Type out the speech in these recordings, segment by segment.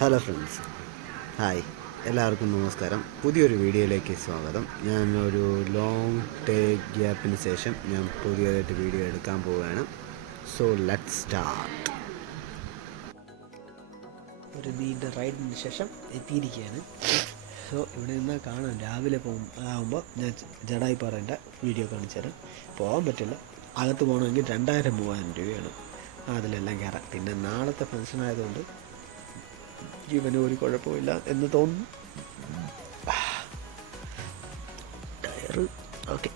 Hello friends, hi, എല്ലാവർക്കും നമസ്കാരം. പുതിയൊരു വീഡിയോയിലേക്ക് സ്വാഗതം. ഞാൻ ഒരു ലോങ് ഗ്യാപ്പിന് ശേഷം ഞാൻ പുതിയതായിട്ട് വീഡിയോ എടുക്കാൻ പോവുകയാണ്. So let's start. ഒരു നീണ്ട റൈഡിന് ശേഷം എത്തിയിരിക്കുകയാണ്. സോ ഇവിടെ നിന്ന് കാണാം, രാവിലെ ആകുമ്പോൾ ഞാൻ ജഡായിപ്പാറേൻ്റെ വീഡിയോ കാണിച്ചു തരാം. പോകാൻ പറ്റില്ല, അകത്ത് പോകണമെങ്കിൽ 2000-3000 രൂപയാണ് അതിലെല്ലാം കയറാം. പിന്നെ നാളത്തെ ഫംഗ്ഷൻ ആയതുകൊണ്ട് ജീവന് ഒരു കുഴപ്പമില്ല എന്ന് തോന്നുന്നു. Tyre okay.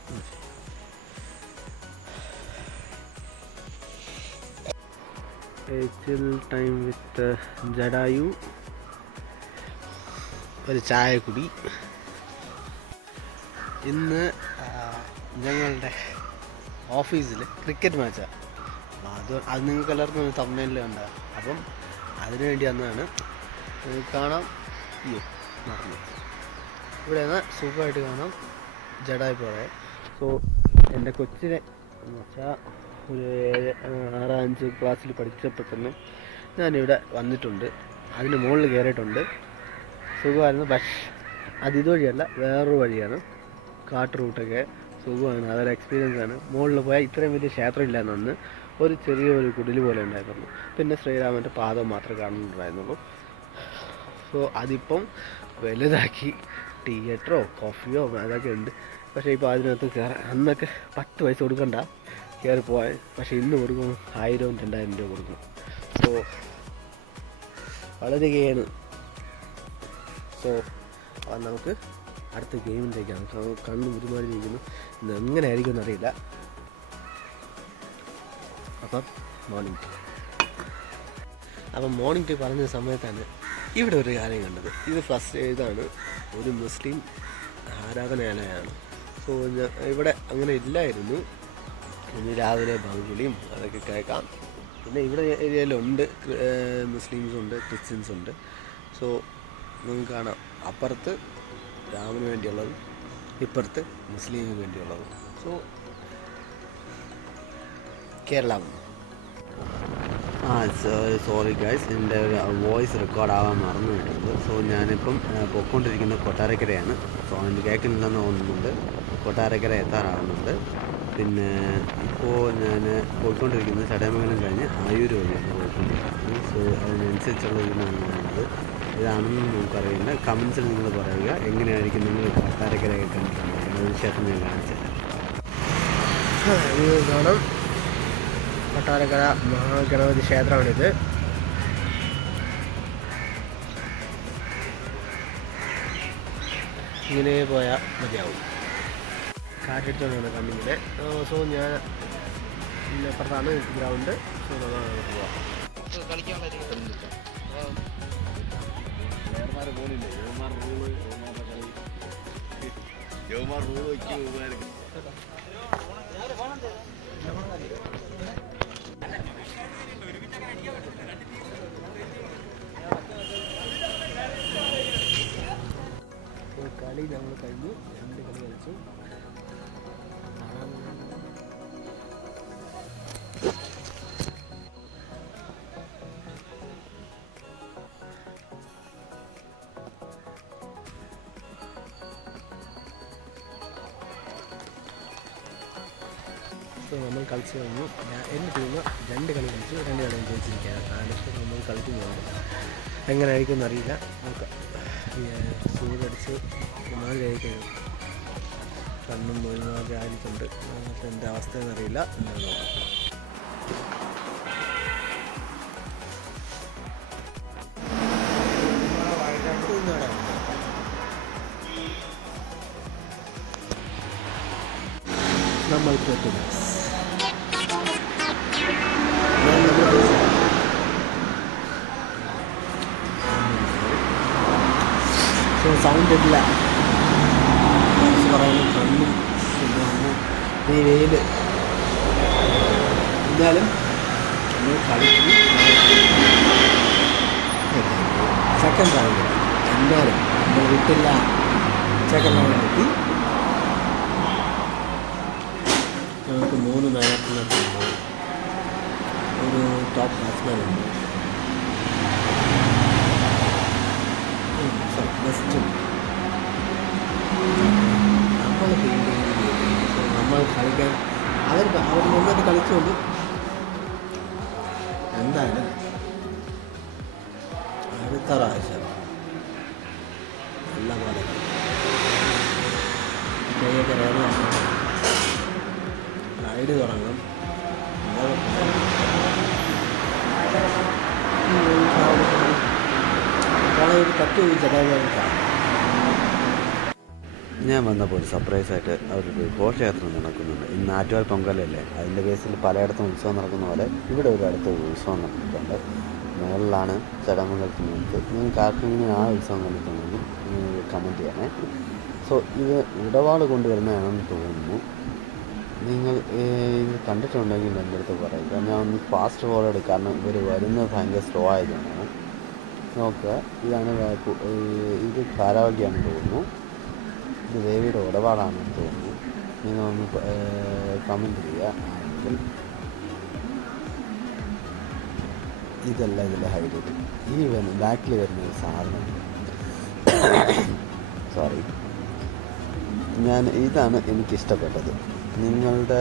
Chill time with Jatayu, ഒരു ചായ കുടി. ഇന്ന് ഞങ്ങളുടെ ഓഫീസിൽ ക്രിക്കറ്റ് മാച്ചാണ്. അത് നിങ്ങൾക്ക് എല്ലാവർക്കും തമിഴിൽ ഉണ്ട്. അപ്പം അതിനു വേണ്ടി വന്നതാണ്. കാണാം. മറന്നു. ഇവിടെ നിന്ന് സുഖമായിട്ട് കാണാം ജഡായിപ്പാറ. സോ എൻ്റെ കൊച്ചിനെ എന്ന് വെച്ചാൽ ഒരു 6-5 ക്ലാസ്സിൽ പഠിച്ചപ്പോഴത്തന്നെ ഞാനിവിടെ വന്നിട്ടുണ്ട്. അതിന് മുകളിൽ കയറിയിട്ടുണ്ട്. സുഖമായിരുന്നു. പക്ഷേ ഇതുവഴിയല്ല, വേറൊരു വഴിയാണ്. കാട്ട് റൂട്ടൊക്കെ സുഖമാണ്. അതൊരു എക്സ്പീരിയൻസ് ആണ്. മുകളിൽ പോയാൽ ഇത്രയും വലിയ ക്ഷേത്രം ഇല്ലാന്ന്, ഒരു ചെറിയൊരു കുടിൽ പോലെ ഉണ്ടായിരുന്നു. പിന്നെ ശ്രീരാമൻ്റെ പാദം മാത്രമേ കാണുന്നുണ്ടായിരുന്നുള്ളൂ. സോ അതിപ്പം വലുതാക്കി തിയേറ്ററോ കോഫിയോ അതൊക്കെ ഉണ്ട്. പക്ഷേ ഇപ്പോൾ അതിനകത്ത് അന്നൊക്കെ 10 പൈസ കൊടുക്കണ്ട കയറി പോകാൻ. പക്ഷേ ഇന്ന് കൊടുക്കും 1000-2000 രൂപ കൊടുക്കും. സോ വളരെയാണ്. സോ നമുക്ക് അടുത്ത ഗെയിമിലേക്കാണ്. കണ്ണ് ഒരുമാതിരിയിരിക്കുന്നു. ഇന്ന് എങ്ങനെ ആയിരിക്കും എന്നറിയില്ല. അപ്പം മോർണിംഗ് ടു പറഞ്ഞ സമയത്താണ് ഇവിടെ ഒരു കാര്യം കണ്ടത്. ഇത് ഫസ്റ്റ് ഇതാണ്, ഒരു മുസ്ലിം ആരാധനാലയമാണ്. സോ ഇവിടെ അങ്ങനെ ഇല്ലായിരുന്നു. ഇന്ന് രാവിലെ ബാങ്കുലിയും അതൊക്കെ കേൾക്കാം. പിന്നെ ഇവിടെ ഏരിയയിലുണ്ട് മുസ്ലിംസുണ്ട്, ക്രിസ്ത്യൻസുണ്ട്. സോ നമുക്ക് കാണാം, അപ്പുറത്ത് രാമന് വേണ്ടിയുള്ളതും ഇപ്പുറത്ത് മുസ്ലിമിന് വേണ്ടിയുള്ളതും. സോ കേരള. സോറി ഗൈസ്, എൻ്റെ ഒരു വോയിസ് റെക്കോർഡാവാൻ മറന്നു പോയിട്ടുണ്ട്. സോ ഞാനിപ്പം പൊയ്ക്കൊണ്ടിരിക്കുന്ന കൊട്ടാരക്കരയാണ്. സോ അതിന് കേൾക്കുന്നില്ലെന്ന് തോന്നുന്നുണ്ട്. കൊട്ടാരക്കര എത്താറാവുന്നുണ്ട്. പിന്നെ ഇപ്പോൾ ഞാൻ പോയിക്കൊണ്ടിരിക്കുന്നത് ചടയമംഗലം കഴിഞ്ഞ് ആയൂർ വഴിയാണ് പോയിക്കൊണ്ടിരിക്കുന്നത്. സോ അതിനനുസരിച്ചുള്ള ഇതിനാണ് ഞാനത്. ഇതാണെന്ന് നമുക്കറിയില്ല. കമൻസിൽ നിങ്ങൾ പറയുക, എങ്ങനെയായിരിക്കും നിങ്ങൾ കൊട്ടാരക്കരയൊക്കെ കണ്ടിട്ടുള്ളത്. അതിന് ശേഷം ഞാൻ കാണിച്ചു തരാം. കൊട്ടാരക്കര മഹാഗണപതി ക്ഷേത്രമാണിത്. ഇങ്ങനെ പോയാൽ മതിയാവും. കാറ്റടിച്ചോണ്ടാണ് കണ്ണിങ്ങനെ. സോ ഞാൻ അപ്പുറത്താണ് ഗ്രൗണ്ട്. സോ നമുക്ക് പോവാം. കളി നമ്മൾ കഴിഞ്ഞു. 2 കളി കളിച്ചു. നമ്മൾ കളിച്ചു കഴിഞ്ഞു. എൻ്റെ ടീം 2 കളി കളിച്ചു. 2 കളിയും ജയിച്ചിരിക്കുകയാണ്. 4 നമ്മൾ കളിക്കുന്നുണ്ട്. എങ്ങനെയായിരിക്കും എന്നറിയില്ല. നോക്കാം. സൂര്യടിച്ച് ഒരുമാതിരി കഴിഞ്ഞു. കണ്ണും ഒരുമാതിരി ആയിരിക്കുന്നുണ്ട്. എൻ്റെ അവസ്ഥ എന്നറിയില്ല. എന്നാൽ നോക്കാം. നമ്മൾ പറ്റില്ല. സൗണ്ട് ഇല്ല പറയുന്നത്. കണ്ണും ഈ വെയിൽ എന്നാലും നമ്മൾ കളിക്കും. സെക്കൻഡ് റൗണ്ട് എന്നാലും നമ്മൾ വിട്ടില്ല. സെക്കൻഡ് റൗണ്ടിൽ എത്തി. നമുക്ക് 3 നേരത്തിനകത്ത് ഒരു ടോപ്പ് ബാറ്റ്സ്മാൻ ഉണ്ട്. കളിക്കാൻ അവർ നന്നായിട്ട് കളിച്ചുകൊണ്ട് എന്തായാലും അടുത്ത പ്രാവശ്യം നല്ല പോലെ കൈയൊക്കെ റെഡിയാക്കി റൈഡ് തുടങ്ങും. ഞാൻ വന്നപ്പോൾ ഒരു സർപ്രൈസായിട്ട് അവരൊരു ഘോഷയാത്ര നടക്കുന്നുണ്ട്. ഇന്ന് ആറ്റുകാൽ പൊങ്കലല്ലേ, അതിൻ്റെ കേസിൽ പലയിടത്തും ഉത്സവം നടക്കുന്ന പോലെ ഇവിടെ ഒരു അടുത്ത ഉത്സവം നടന്നിട്ടുണ്ട്. മുകളിലാണ് ചടങ്ങുകൾക്ക് മുൻപ്. നിങ്ങൾക്ക് ആർക്കെങ്കിലും ആ ഉത്സവം കണ്ടിട്ടുണ്ടെങ്കിൽ കമൻറ്റ് ചെയ്യണേ. സോ ഇത് ഇടപാട് കൊണ്ടുവരുന്നതാണെന്ന് തോന്നുന്നു. നിങ്ങൾ ഇത് കണ്ടിട്ടുണ്ടെങ്കിൽ എൻ്റെ അടുത്ത് പറയുക. ഞാൻ ഒന്ന് ഫാസ്റ്റ് ഫോർവേഡ്, കാരണം ഇവർ വരുന്നത് ഭയങ്കര സ്ലോ ആയതുകൊണ്ടാണ്. നോക്കുക, ഇതാണ് ഇത് കാരാവല്ലിയാണെന്ന് തോന്നുന്നു. ഇത് ദേവിയുടെ ഇടപാടാണെന്ന് തോന്നുന്നു. നിങ്ങളൊന്ന് കമൻറ്റ് ചെയ്യുക. ആണെങ്കിൽ ഇതല്ല ഇതിൻ്റെ ഹൈലൈറ്റ്. ഈ ബാക്കിൽ വരുന്ന ഒരു സാധനം, സോറി, ഇതാണ് എനിക്കിഷ്ടപ്പെട്ടത്. നിങ്ങളുടെ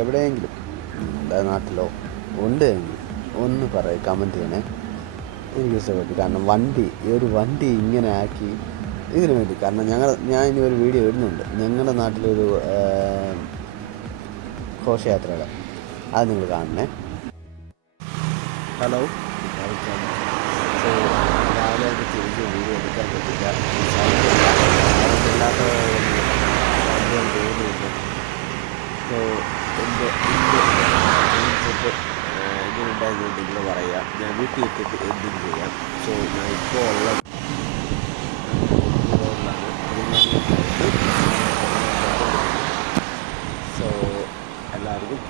എവിടെയെങ്കിലും നിങ്ങളുടെ നാട്ടിലോ ഉണ്ടെങ്കിൽ ഒന്ന് പറയും, കമൻറ്റ് ചെയ്യണേ. എനിക്കിഷ്ടപ്പെട്ടു. കാരണം ഒരു വണ്ടി ഇങ്ങനെ ആക്കി ഇതിനു വേണ്ടി. കാരണം ഞാൻ ഇനി ഒരു വീഡിയോ ഇടുന്നുണ്ട് ഞങ്ങളുടെ നാട്ടിലൊരു ഘോഷയാത്രയുടെ, അത് നിങ്ങൾ കാണണേ. ഹലോ, സോ രാവിലെ തിരിച്ച് വീഡിയോ എടുക്കാൻ പറ്റില്ല, ഇല്ലാത്ത വണ്ടികൾ തോന്നുന്നുണ്ട്. സോ എൻ്റെ ഇതിനുണ്ടായിരുന്നു നിങ്ങൾ പറയുക, ഞാൻ വീട്ടിൽ എത്തിയിട്ട് എന്തിനും ചെയ്യാം. സോ ഞാൻ ഇപ്പോൾ ഉള്ള സോ എല്ലാവർക്കും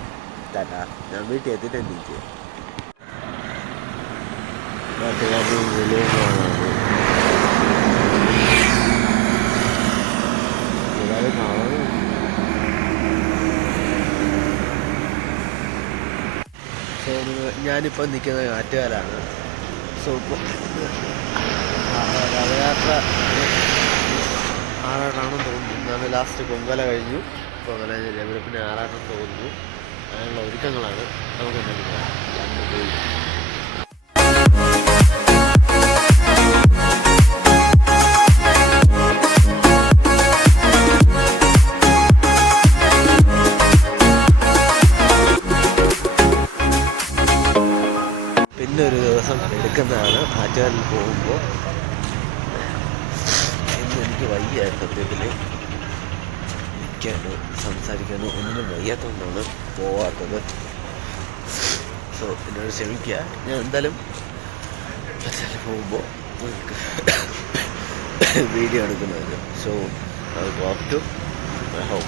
ടാറ്റാ. ഞാൻ വീട്ടിൽ എത്തിയിട്ട് എന്തിനും ചെയ്യാം. സോ ഞാനിപ്പോൾ നിൽക്കുന്നത് ആറ്റുകാലാണ്. സോ ഇപ്പോൾ രഥയാത്ര ആറാട്ടാണെന്ന് തോന്നുന്നു. ഇന്നാണ് ലാസ്റ്റ് പൊങ്കല കഴിഞ്ഞു. പൊങ്കല പിന്നെ ആറാട്ടം തോന്നുന്നു. അതിനുള്ള ഒരുക്കങ്ങളാണ്. നമുക്ക് എന്തെങ്കിലും പോയി. പിന്നെ ഒരു ദിവസം എടുക്കുന്നതാണ് ആറ്റുകാലിൽ പോകുമ്പോൾ. ഇന്ന് എനിക്ക് വയ്യായിരുന്നു സത്യത്തിൽ, നിൽക്കാനോ സംസാരിക്കാനോ ഒന്നിനും വയ്യാത്തതുകൊണ്ടാണ് പോവാത്തത്. സോ എന്നോട് ക്ഷമിക്കുക. ഞാൻ എന്തായാലും പോകുമ്പോൾ നിങ്ങൾക്ക് വീഡിയോ എടുക്കുന്നതിന്. So I walk to my home.